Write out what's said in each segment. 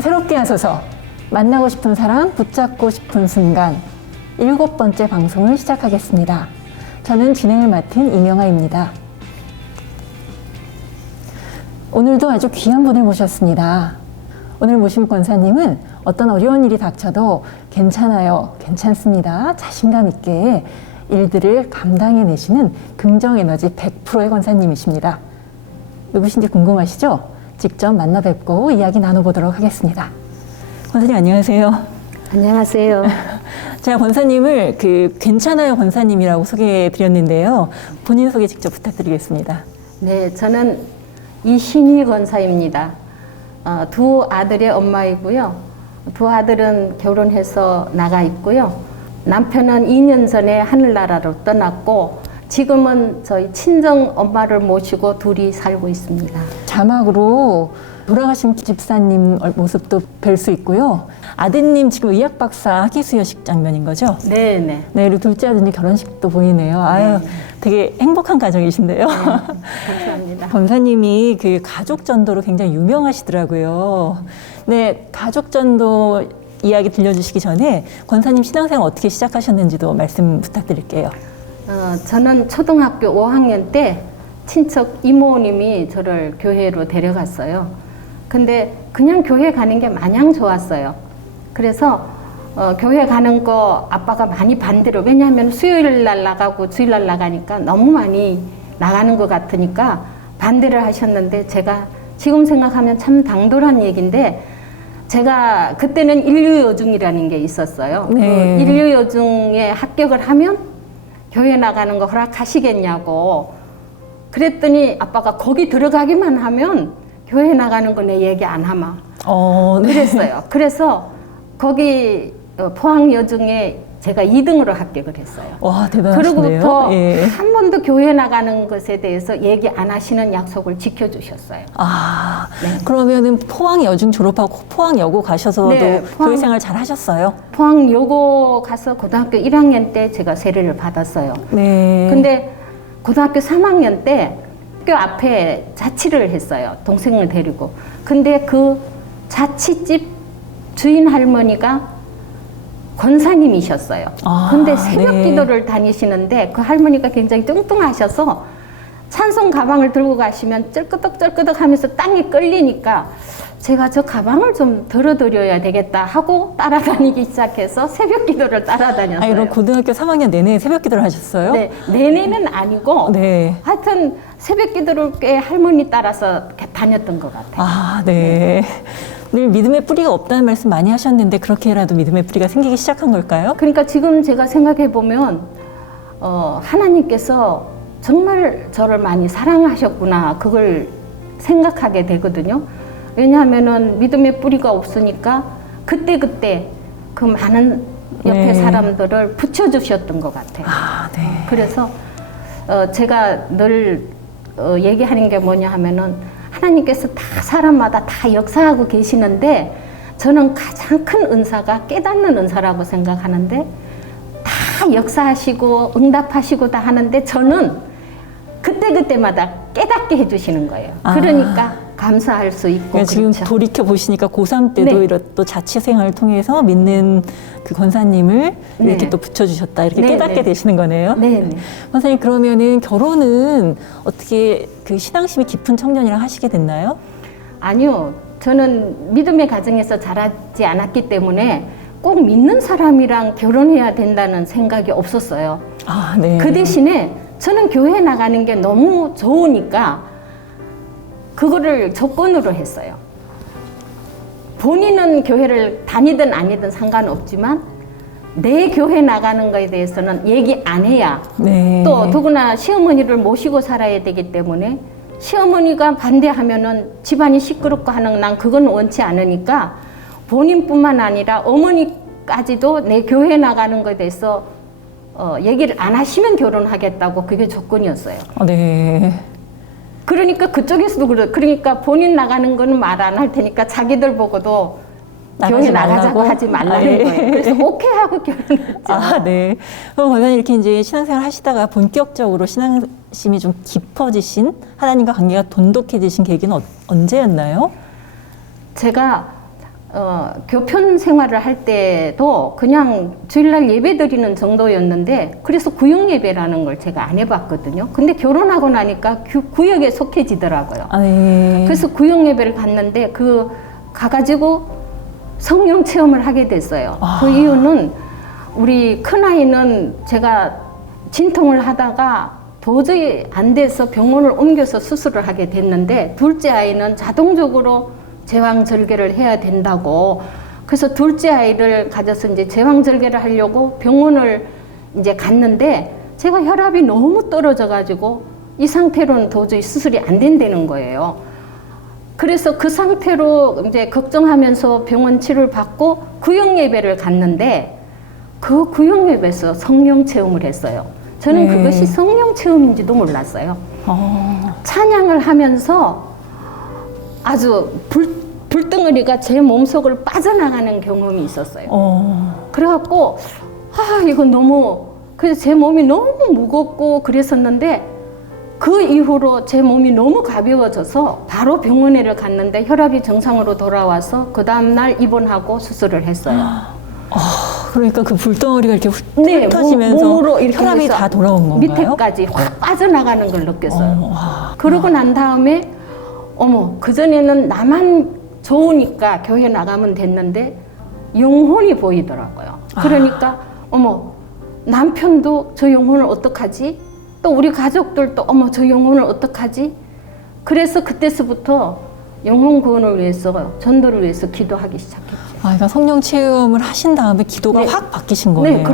새롭게 하소서. 만나고 싶은 사람, 붙잡고 싶은 순간. 7번째 방송을 시작하겠습니다. 저는 진행을 맡은 이명아입니다. 오늘도 아주 귀한 분을 모셨습니다. 오늘 모신 권사님은 어떤 어려운 일이 닥쳐도 괜찮아요, 괜찮습니다, 자신감 있게 일들을 감당해내시는 긍정에너지 100%의 권사님이십니다. 누구신지 궁금하시죠? 직접 만나 뵙고 이야기 나눠보도록 하겠습니다. 권사님 안녕하세요. 안녕하세요. 제가 권사님을 괜찮아요 권사님이라고 소개해드렸는데요. 본인 소개 직접 부탁드리겠습니다. 네, 저는 이신희 권사입니다. 두 아들의 엄마이고요. 두 아들은 결혼해서 나가 있고요. 남편은 2년 전에 하늘나라로 떠났고 지금은 저희 친정 엄마를 모시고 둘이 살고 있습니다. 자막으로 돌아가신 집사님 모습도 뵐 수 있고요. 아드님 지금 의학 박사 학위 수여식 장면인 거죠? 네네. 네, 그리고 둘째 아드님 결혼식도 보이네요. 아유, 되게 행복한 가정이신데요. 네, 감사합니다. 권사님이 가족 전도로 굉장히 유명하시더라고요. 네, 가족 전도 이야기 들려주시기 전에 권사님 신앙생활 어떻게 시작하셨는지도 말씀 부탁드릴게요. 저는 초등학교 5학년 때 친척 이모님이 저를 교회로 데려갔어요. 근데 그냥 교회 가는 게 마냥 좋았어요. 그래서 교회 가는 거 아빠가 많이 반대로, 왜냐하면 수요일 날 나가고 주일 날 나가니까 너무 많이 나가는 것 같으니까 반대를 하셨는데, 제가 지금 생각하면 참 당돌한 얘기인데, 제가 그때는 인류여중이라는 게 있었어요. 네. 그 인류여중에 합격을 하면 교회 나가는 거 허락하시겠냐고 그랬더니 아빠가 거기 들어가기만 하면 교회 나가는 거 내 얘기 안 하마. 네. 그랬어요. 그래서 거기 포항여중에 제가 2등으로 합격을 했어요. 와, 대단하시네요. 그러고부터 예. 한 번도 교회 나가는 것에 대해서 얘기 안 하시는 약속을 지켜주셨어요. 아, 네. 그러면은 포항여중 졸업하고 포항여고 가셔서도 네, 교회 생활 잘 하셨어요? 포항여고 가서 고등학교 1학년 때 제가 세례를 받았어요. 네. 근데 고등학교 3학년 때 학교 앞에 자취를 했어요. 동생을 데리고. 근데 그 자취집 주인 할머니가 권사님이셨어요. 근데 새벽 네. 기도를 다니시는데 그 할머니가 굉장히 뚱뚱하셔서 찬송 가방을 들고 가시면 쩔끄덕쩔끄덕 하면서 땅에 끌리니까 제가 저 가방을 좀 들어드려야 되겠다 하고 따라다니기 시작해서 새벽 기도를 따라다녔어요. 그럼 고등학교 3학년 내내 새벽 기도를 하셨어요? 네, 내내는 아니고 네. 하여튼 새벽 기도를 꽤 할머니 따라서 이렇게 다녔던 것 같아요. 아, 네. 늘 믿음의 뿌리가 없다는 말씀 많이 하셨는데 그렇게라도 믿음의 뿌리가 생기기 시작한 걸까요? 그러니까 지금 제가 생각해 보면 하나님께서 정말 저를 많이 사랑하셨구나, 그걸 생각하게 되거든요. 왜냐하면은 믿음의 뿌리가 없으니까 그때그때 그 많은 옆에 네. 사람들을 붙여주셨던 것 같아요. 아, 네. 그래서 제가 늘 얘기하는 게 뭐냐 하면은 하나님께서 다 사람마다 다 역사하고 계시는데 저는 가장 큰 은사가 깨닫는 은사라고 생각하는데, 다 역사하시고 응답하시고 다 하는데 저는 그때그때마다 깨닫게 해주시는 거예요. 그러니까 감사할 수 있고. 그러니까 지금 그렇죠. 돌이켜 보시니까 고3 때도 네. 이런 또 자취 생활을 통해서 믿는 그 권사님을 이렇게 네. 또 붙여주셨다, 이렇게 네, 깨닫게 네. 되시는 거네요. 네. 권사님, 그러면은 결혼은 어떻게 신앙심이 깊은 청년이랑 하시게 됐나요? 아니요. 저는 믿음의 가정에서 자라지 않았기 때문에 꼭 믿는 사람이랑 결혼해야 된다는 생각이 없었어요. 아, 네. 그 대신에 저는 교회 나가는 게 너무 좋으니까 그거를 조건으로 했어요. 본인은 교회를 다니든 아니든 상관없지만 내 교회 나가는 거에 대해서는 얘기 안 해야, 네. 또 더구나 시어머니를 모시고 살아야 되기 때문에 시어머니가 반대하면은 집안이 시끄럽고 하는, 난 그건 원치 않으니까 본인뿐만 아니라 어머니까지도 내 교회 나가는 거에 대해서 얘기를 안 하시면 결혼하겠다고, 그게 조건이었어요. 네. 그러니까 그쪽에서도 그러니까 본인 나가는 거는 말 안 할 테니까 자기들 보고도 교회 나가자고 하지 말라는 거예요. 그래서 오케이 하고 결혼했죠. 아, 네. 그럼 권사님 이렇게 이제 신앙생활 하시다가 본격적으로 신앙심이 좀 깊어지신, 하나님과 관계가 돈독해지신 계기는 언제였나요? 제가 교편 생활을 할 때도 그냥 주일날 예배 드리는 정도였는데 그래서 구역 예배라는 걸 제가 안 해봤거든요. 근데 결혼하고 나니까 구역에 속해지더라고요. 아, 네. 그래서 구역 예배를 갔는데 가가지고 성령 체험을 하게 됐어요. 그 이유는 우리 큰아이는 제가 진통을 하다가 도저히 안 돼서 병원을 옮겨서 수술을 하게 됐는데 둘째 아이는 자동적으로 제왕절개를 해야 된다고 그래서 둘째 아이를 가져서 이제 제왕절개를 하려고 병원을 이제 갔는데 제가 혈압이 너무 떨어져 가지고 이 상태로는 도저히 수술이 안 된다는 거예요. 그래서 그 상태로 이제 걱정하면서 병원 치료를 받고 구역 예배를 갔는데 그 구역 예배에서 성령 체험을 했어요. 저는 네. 그것이 성령 체험인지도 몰랐어요. 찬양을 하면서 아주 불덩어리가 제 몸속을 빠져나가는 경험이 있었어요. 그래갖고 이거 너무 그래서 제 몸이 너무 무겁고 그랬었는데 그 이후로 제 몸이 너무 가벼워져서 바로 병원에를 갔는데 혈압이 정상으로 돌아와서 그 다음날 입원하고 수술을 했어요. 그러니까 그 불덩어리가 이렇게 네, 흩어지면서 몸으로 이렇게 혈압이 해서 다 돌아온 건가요? 밑에까지 확 빠져나가는 걸 느꼈어요. 그러고 난 다음에 그전에는 나만 좋으니까 교회 나가면 됐는데 영혼이 보이더라고요. 그러니까 남편도 저 영혼을 어떡하지? 또 우리 가족들도 저 영혼을 어떡하지? 그래서 그때서부터 영혼 구원을 위해서 전도를 위해서 기도하기 시작했죠. 그러니까 성령 체험을 하신 다음에 기도가 네. 확 바뀌신 거네요. 네,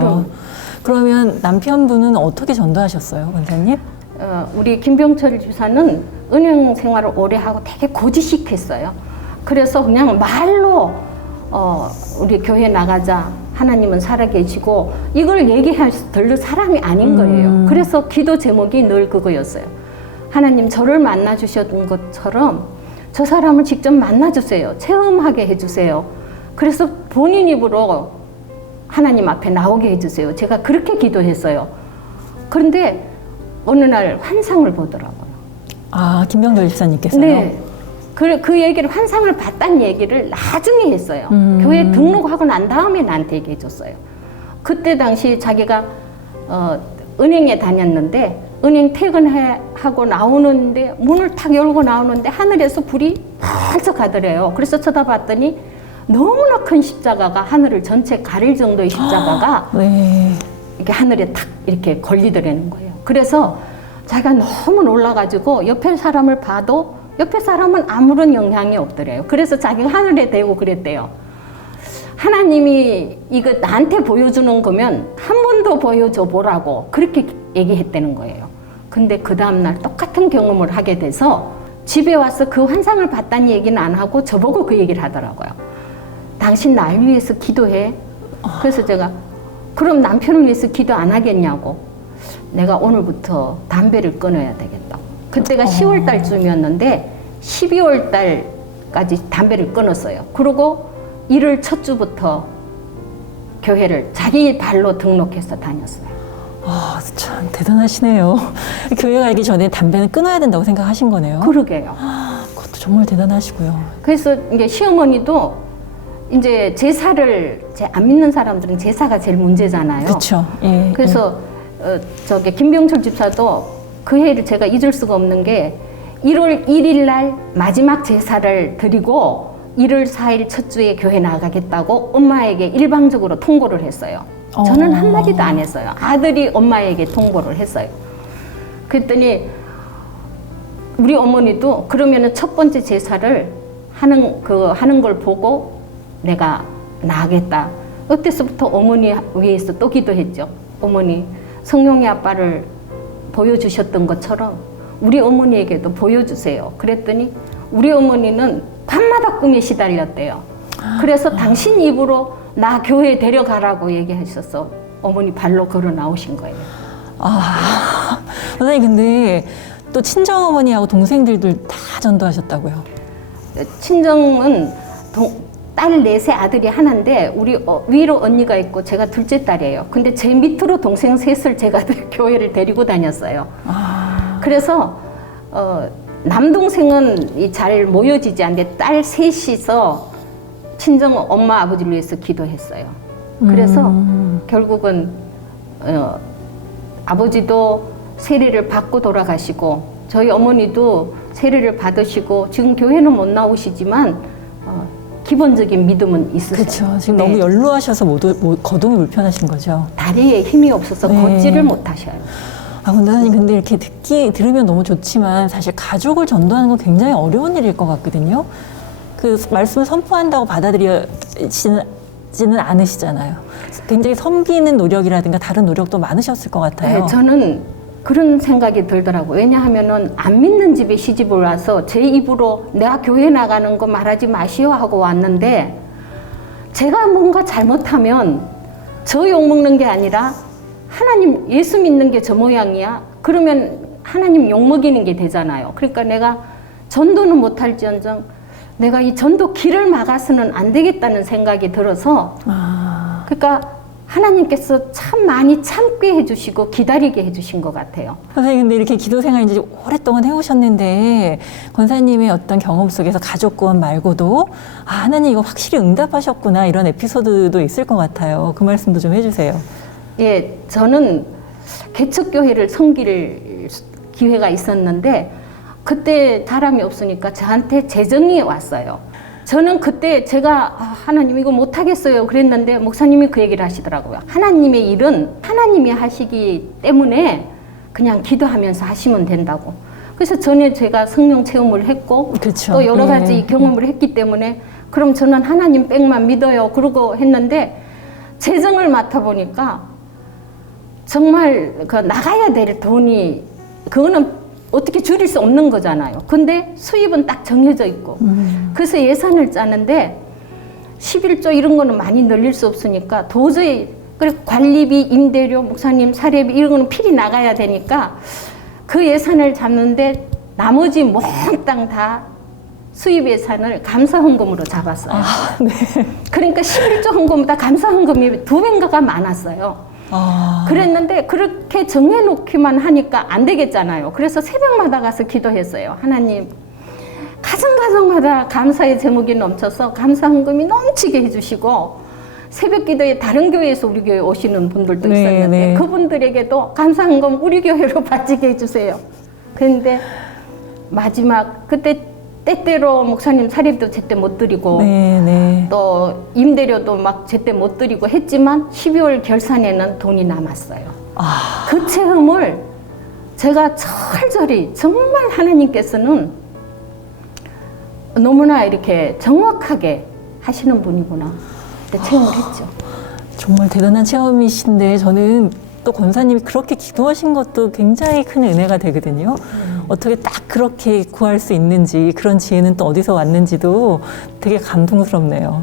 그러면 남편분은 어떻게 전도하셨어요, 권사님? 우리 김병철 주사는 은행 생활을 오래 하고 되게 고지식했어요. 그래서 그냥 말로 우리 교회 나가자. 하나님은 살아계시고 이걸 얘기할 들 사람이 아닌 거예요. 그래서 기도 제목이 늘 그거였어요. 하나님 저를 만나 주셨던 것처럼 저 사람을 직접 만나 주세요. 체험하게 해주세요. 그래서 본인 입으로 하나님 앞에 나오게 해주세요. 제가 그렇게 기도했어요. 그런데 어느 날 환상을 보더라고요. 김병철 집사님께서요? 네. 그 얘기를 환상을 봤다는 얘기를 나중에 했어요. 교회 등록하고 난 다음에 나한테 얘기해 줬어요. 그때 당시 자기가 은행에 다녔는데 은행 퇴근하고 나오는데 문을 탁 열고 나오는데 하늘에서 불이 반짝 가더래요. 그래서 쳐다봤더니 너무나 큰 십자가가 하늘을 전체 가릴 정도의 십자가가 네. 이렇게 하늘에 탁 이렇게 걸리더라는 거예요. 그래서 자기가 너무 놀라가지고 옆에 사람을 봐도 옆에 사람은 아무런 영향이 없더래요. 그래서 자기가 하늘에 대고 그랬대요. 하나님이 이거 나한테 보여주는 거면 한 번 더 보여줘 보라고 그렇게 얘기했다는 거예요. 근데 그 다음날 똑같은 경험을 하게 돼서 집에 와서 그 환상을 봤다는 얘기는 안 하고 저보고 그 얘기를 하더라고요. 당신 날 위해서 기도해. 그래서 제가 그럼 남편을 위해서 기도 안 하겠냐고. 내가 오늘부터 담배를 끊어야 되겠다. 그때가 10월 달쯤이었는데 12월 달까지 담배를 끊었어요. 그리고 1월 첫 주부터 교회를 자기 발로 등록해서 다녔어요. 참 대단하시네요. 교회 가기 전에 담배는 끊어야 된다고 생각하신 거네요. 그러게요. 그것도 정말 대단하시고요. 그래서 이제 시어머니도 이제 제사를 안 믿는 사람들은 제사가 제일 문제잖아요. 그렇죠. 예. 그래서 저기 김병철 집사도 그 해를 제가 잊을 수가 없는 게 1월 1일 날 마지막 제사를 드리고 1월 4일 첫 주에 교회 나가겠다고 엄마에게 일방적으로 통보를 했어요. 저는 한마디도 안 했어요. 아들이 엄마에게 통보를 했어요. 그랬더니 우리 어머니도 그러면은 첫 번째 제사를 하는 걸 보고 내가 나가겠다. 그때서부터 어머니 위해서 또 기도했죠. 어머니 성령의 아빠를 보여주셨던 것처럼 우리 어머니에게도 보여주세요. 그랬더니 우리 어머니는 밤마다 꿈에 시달렸대요. 그래서 당신 입으로 나 교회에 데려가라고 얘기하셔서 어머니 발로 걸어 나오신 거예요. 선생님 근데 또 친정어머니하고 동생들도 다 전도하셨다고요? 친정은 딸 넷의 아들이 하나인데 우리 위로 언니가 있고 제가 둘째 딸이에요. 근데 제 밑으로 동생 셋을 제가 교회를 데리고 다녔어요. 그래서 남동생은 잘 모여지지 않는데 딸 셋이서 친정 엄마 아버지를 위해서 기도했어요. 그래서 결국은 아버지도 세례를 받고 돌아가시고 저희 어머니도 세례를 받으시고 지금 교회는 못 나오시지만 기본적인 믿음은 있으세요. 그렇죠. 지금 네. 너무 연로하셔서 거동이 불편하신 거죠. 다리에 힘이 없어서 네. 걷지를 못하셔요. 아, 권사님, 근데 이렇게 들으면 너무 좋지만 사실 가족을 전도하는 건 굉장히 어려운 일일 것 같거든요. 그 말씀을 선포한다고 받아들여지는 않으시잖아요. 굉장히 섬기는 노력이라든가 다른 노력도 많으셨을 것 같아요. 네, 저는 그런 생각이 들더라고요. 왜냐하면은 안 믿는 집에 시집을 와서 제 입으로 내가 교회 나가는 거 말하지 마시오 하고 왔는데 제가 뭔가 잘못하면 저 욕먹는 게 아니라 하나님 예수 믿는 게 저 모양이야. 그러면 하나님 욕먹이는 게 되잖아요. 그러니까 내가 전도는 못할지언정 내가 이 전도 길을 막아서는 안 되겠다는 생각이 들어서 그러니까 하나님께서 참 많이 참게 해주시고 기다리게 해주신 것 같아요. 선생님, 근데 이렇게 기도 생활 이제 오랫동안 해오셨는데 권사님의 어떤 경험 속에서 가족 구원 말고도 하나님 이거 확실히 응답하셨구나 이런 에피소드도 있을 것 같아요. 그 말씀도 좀 해주세요. 예, 저는 개척교회를 섬길 기회가 있었는데 그때 사람이 없으니까 저한테 재정이 왔어요. 저는 그때 제가 하나님 이거 못하겠어요 그랬는데 목사님이 그 얘기를 하시더라고요. 하나님의 일은 하나님이 하시기 때문에 그냥 기도하면서 하시면 된다고. 그래서 전에 제가 성령 체험을 했고 그쵸. 또 여러 가지 예. 경험을 했기 때문에 그럼 저는 하나님 빽만 믿어요 그러고 했는데 재정을 맡아보니까 정말 그 나가야 될 돈이 그거는 어떻게 줄일 수 없는 거잖아요. 근데 수입은 딱 정해져 있고 그래서 예산을 짜는데 11조 이런 거는 많이 늘릴 수 없으니까 도저히 그래 관리비, 임대료, 목사님 사례비 이런 거는 필히 나가야 되니까 그 예산을 잡는데 나머지 몽땅 다 수입 예산을 감사 헌금으로 잡았어요. 네. 그러니까 11조 헌금보다 감사 헌금이 2배인가가 많았어요. 그랬는데 그렇게 정해놓기만 하니까 안 되겠잖아요. 그래서 새벽마다 가서 기도했어요. 하나님, 가정가정마다 감사의 제목이 넘쳐서 감사 헌금이 넘치게 해주시고 새벽 기도에 다른 교회에서 우리 교회 오시는 분들도 네, 있었는데 네. 그분들에게도 감사 헌금 우리 교회로 바치게 해주세요. 그런데 마지막 그때 때때로 목사님 사례비도 제때 못 드리고 네. 또 임대료도 막 제때 못 드리고 했지만 12월 결산에는 돈이 남았어요. 그 체험을 제가 철저히 정말 하나님께서는 너무나 이렇게 정확하게 하시는 분이구나 그때 체험을 했죠. 정말 대단한 체험이신데 저는 또 권사님이 그렇게 기도하신 것도 굉장히 큰 은혜가 되거든요. 어떻게 딱 그렇게 구할 수 있는지 그런 지혜는 또 어디서 왔는지도 되게 감동스럽네요.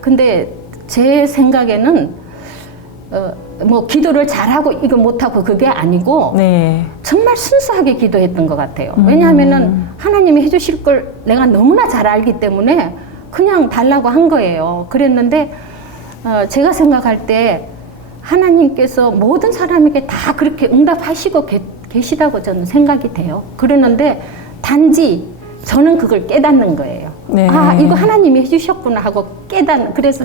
근데 제 생각에는 뭐 기도를 잘하고 이거 못하고 그게 아니고 네. 정말 순수하게 기도했던 것 같아요. 왜냐하면은 하나님이 해주실 걸 내가 너무나 잘 알기 때문에 그냥 달라고 한 거예요. 그랬는데 제가 생각할 때 하나님께서 모든 사람에게 다 그렇게 응답하시고 계시다고 저는 생각이 돼요. 그러는데 단지 저는 그걸 깨닫는 거예요. 네. 이거 하나님이 해주셨구나 하고 그래서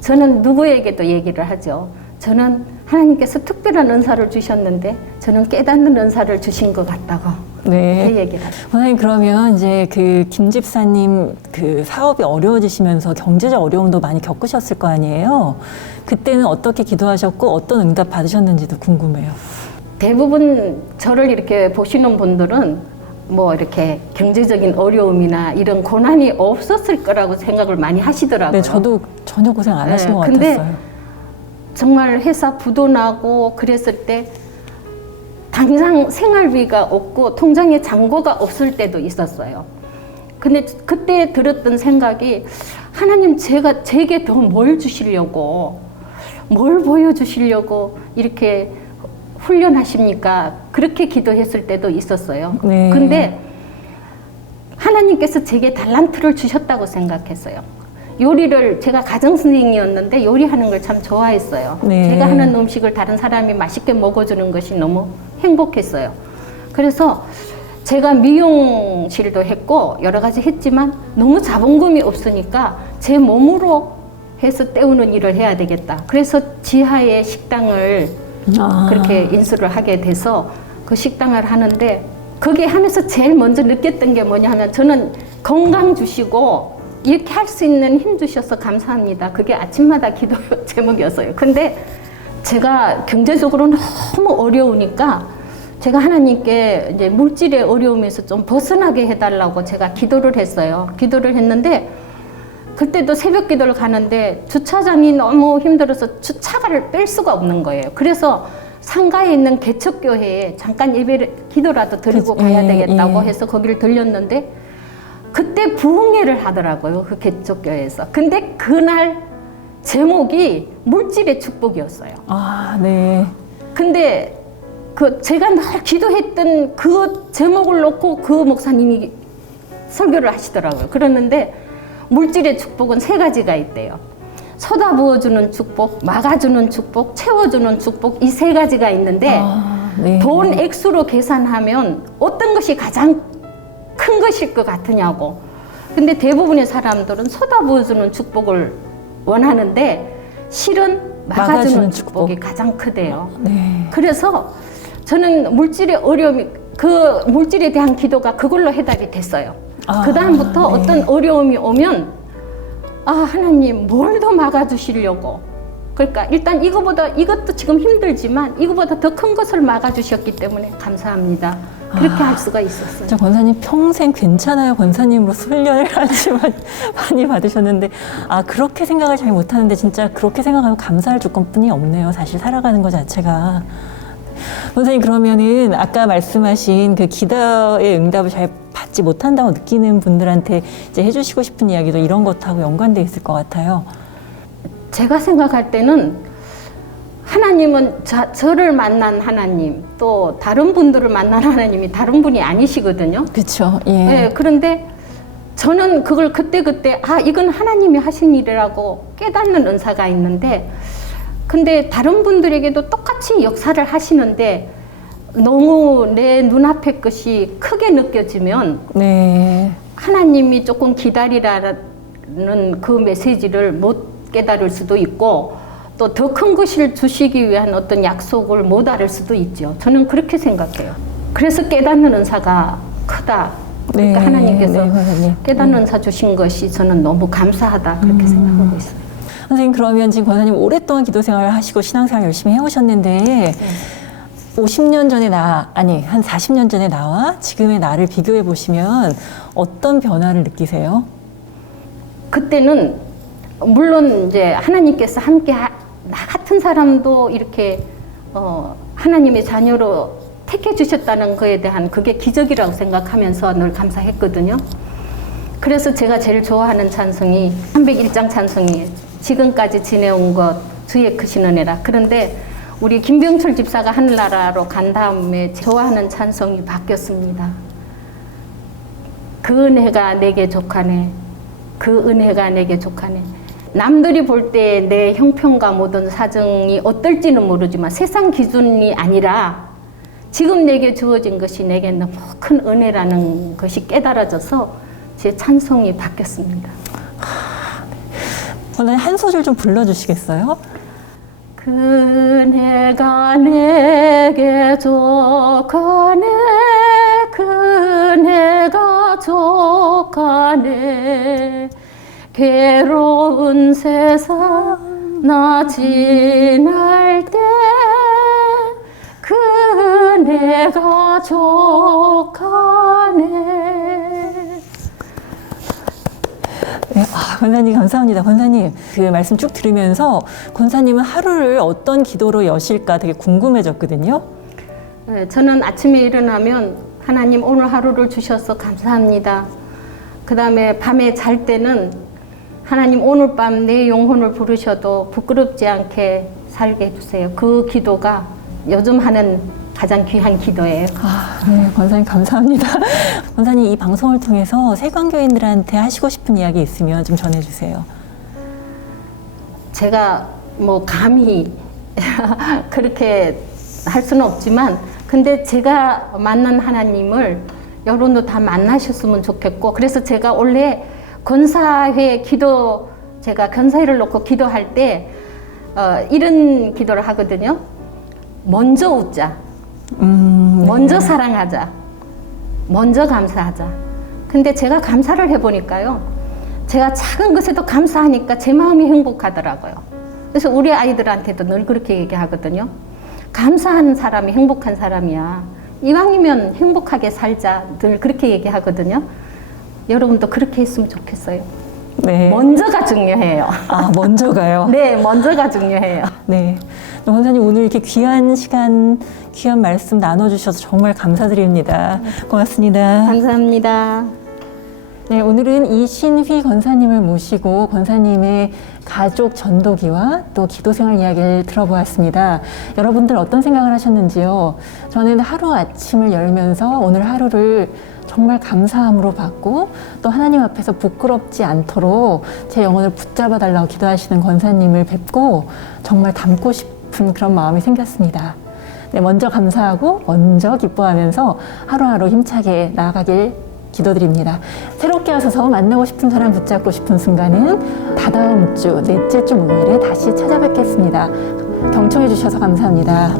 저는 누구에게도 얘기를 하죠. 저는 하나님께서 특별한 은사를 주셨는데 저는 깨닫는 은사를 주신 것 같다고 네. 그 얘기를 하죠. 권사님, 그러면 이제 그 김 집사님 그 사업이 어려워지시면서 경제적 어려움도 많이 겪으셨을 거 아니에요? 그때는 어떻게 기도하셨고 어떤 응답 받으셨는지도 궁금해요. 대부분 저를 이렇게 보시는 분들은 뭐 이렇게 경제적인 어려움이나 이런 고난이 없었을 거라고 생각을 많이 하시더라고요. 네, 저도 전혀 고생 안 하신 것 근데 같았어요. 정말 회사 부도 나고 그랬을 때 당장 생활비가 없고 통장에 잔고가 없을 때도 있었어요. 근데 그때 들었던 생각이 하나님 제게 더 뭘 주시려고 뭘 보여주시려고 이렇게 훈련하십니까? 그렇게 기도했을 때도 있었어요. 네. 근데 하나님께서 제게 달란트를 주셨다고 생각했어요. 요리를 제가 가정선생이었는데 요리하는 걸 참 좋아했어요. 네. 제가 하는 음식을 다른 사람이 맛있게 먹어주는 것이 너무 행복했어요. 그래서 제가 미용실도 했고 여러 가지 했지만 너무 자본금이 없으니까 제 몸으로 해서 때우는 일을 해야 되겠다. 그래서 지하에 식당을 그렇게 인수를 하게 돼서 그 식당을 하는데 거기에 하면서 제일 먼저 느꼈던 게 뭐냐 하면 저는 건강 주시고 이렇게 할 수 있는 힘 주셔서 감사합니다. 그게 아침마다 기도 제목이었어요. 근데 제가 경제적으로 너무 어려우니까 제가 하나님께 이제 물질의 어려움에서 좀 벗어나게 해달라고 제가 기도를 했어요. 기도를 했는데 그때도 새벽 기도를 가는데 주차장이 너무 힘들어서 주차가를 뺄 수가 없는 거예요. 그래서 상가에 있는 개척교회에 잠깐 예배를 기도라도 드리고 가야 되겠다고 해서 거기를 들렸는데 그때 부흥회를 하더라고요. 그 개척교회에서. 근데 그날 제목이 물질의 축복이었어요. 아, 네. 근데 그 제가 늘 기도했던 그 제목을 놓고 그 목사님이 설교를 하시더라고요. 그러는데 물질의 축복은 3가지가 있대요. 쏟아부어주는 축복, 막아주는 축복, 채워주는 축복, 이 3가지가 있는데 네. 돈 액수로 계산하면 어떤 것이 가장 큰 것일 것 같으냐고. 근데 대부분의 사람들은 쏟아부어주는 축복을 원하는데 실은 막아주는 축복이 가장 크대요. 네. 그래서 저는 물질의 어려움이 그 물질에 대한 기도가 그걸로 해답이 됐어요. 그 다음부터 어떤 어려움이 오면 하나님 뭘 더 막아주시려고. 그러니까 일단 이것도 지금 힘들지만 이거보다 더 큰 것을 막아주셨기 때문에 감사합니다. 그렇게 할 수가 있었어요. 진짜 권사님 평생 괜찮아요 권사님으로 훈련을 많이 받으셨는데 그렇게 생각을 잘 못하는데 진짜 그렇게 생각하면 감사할 조건뿐이 없네요. 사실 살아가는 것 자체가. 권사님 그러면은 아까 말씀하신 그 기도의 응답을 잘 받지 못한다고 느끼는 분들한테 이제 해주시고 싶은 이야기도 이런 것하고 연관돼 있을 것 같아요. 제가 생각할 때는 하나님은 저를 만난 하나님 또 다른 분들을 만난 하나님이 다른 분이 아니시거든요. 그렇죠. 예. 네, 그런데 저는 그걸 그때 이건 하나님이 하신 일이라고 깨닫는 은사가 있는데 근데 다른 분들에게도 똑같이 역사를 하시는데 너무 내 눈앞의 것이 크게 느껴지면 네. 하나님이 조금 기다리라는 그 메시지를 못 깨달을 수도 있고 또 더 큰 것을 주시기 위한 어떤 약속을 못 알을 수도 있죠. 저는 그렇게 생각해요. 그래서 깨닫는 은사가 크다. 그러니까 하나님께서 깨닫는 은사 주신 것이 저는 너무 감사하다 그렇게 생각하고 있어요. 선생님 그러면 지금 권사님 오랫동안 기도 생활을 하시고 신앙생활 열심히 해오셨는데 50년 전에 한 40년 전에 나와 지금의 나를 비교해 보시면 어떤 변화를 느끼세요? 그때는 물론 이제 하나님께서 함께 나 같은 사람도 이렇게 하나님의 자녀로 택해 주셨다는 거에 대한 그게 기적이라고 생각하면서 늘 감사했거든요. 그래서 제가 제일 좋아하는 찬송이 301장 찬송이에요. 지금까지 지내온 것 주의 크신 은혜라. 그런데 우리 김병철 집사가 하늘나라로 간 다음에 좋아하는 찬송이 바뀌었습니다. 그 은혜가 내게 족하네. 그 은혜가 내게 족하네. 남들이 볼 때 내 형편과 모든 사정이 어떨지는 모르지만 세상 기준이 아니라 지금 내게 주어진 것이 내게 너무 큰 은혜라는 것이 깨달아져서 제 찬송이 바뀌었습니다. 오늘 한 소절 좀 불러주시겠어요? 그네가 내게 족하네 그네가 족하네 괴로운 세상 나 지날 때 그네가 족하네. 네, 권사님 감사합니다. 권사님 그 말씀 쭉 들으면서 권사님은 하루를 어떤 기도로 여실까 되게 궁금해졌거든요. 네, 저는 아침에 일어나면 하나님 오늘 하루를 주셔서 감사합니다. 그 다음에 밤에 잘 때는 하나님 오늘 밤 내 영혼을 부르셔도 부끄럽지 않게 살게 해주세요. 그 기도가 요즘 하는 가장 귀한 기도예요. 네, 권사님 감사합니다. 권사님 이 방송을 통해서 세관교인들한테 하시고 싶은 이야기 있으면 좀 전해주세요. 제가 뭐 감히 그렇게 할 수는 없지만 근데 제가 만난 하나님을 여러분도 다 만나셨으면 좋겠고, 그래서 제가 원래 권사회 기도, 제가 권사회를 놓고 기도할 때 이런 기도를 하거든요. 먼저 웃자, 먼저 사랑하자, 먼저 감사하자. 근데 제가 감사를 해보니까요, 제가 작은 것에도 감사하니까 제 마음이 행복하더라고요. 그래서 우리 아이들한테도 늘 그렇게 얘기하거든요. 감사하는 사람이 행복한 사람이야. 이왕이면 행복하게 살자. 늘 그렇게 얘기하거든요. 여러분도 그렇게 했으면 좋겠어요. 네. 먼저가 중요해요. 아, 먼저가요? 네, 먼저가 중요해요. 네. 권사님 오늘 이렇게 귀한 시간, 귀한 말씀 나눠주셔서 정말 감사드립니다. 고맙습니다. 감사합니다. 네, 오늘은 이신휘 권사님을 모시고 권사님의 가족 전도기와 또 기도생활 이야기를 들어보았습니다. 여러분들 어떤 생각을 하셨는지요? 저는 하루 아침을 열면서 오늘 하루를 정말 감사함으로 받고 또 하나님 앞에서 부끄럽지 않도록 제 영혼을 붙잡아 달라고 기도하시는 권사님을 뵙고 정말 닮고 싶은 그런 마음이 생겼습니다. 네, 먼저 감사하고 먼저 기뻐하면서 하루하루 힘차게 나아가길 기도드립니다. 새롭게 하셔서 만나고 싶은 사람 붙잡고 싶은 순간은 다다음 주 넷째 주 목요일에 다시 찾아뵙겠습니다. 경청해 주셔서 감사합니다.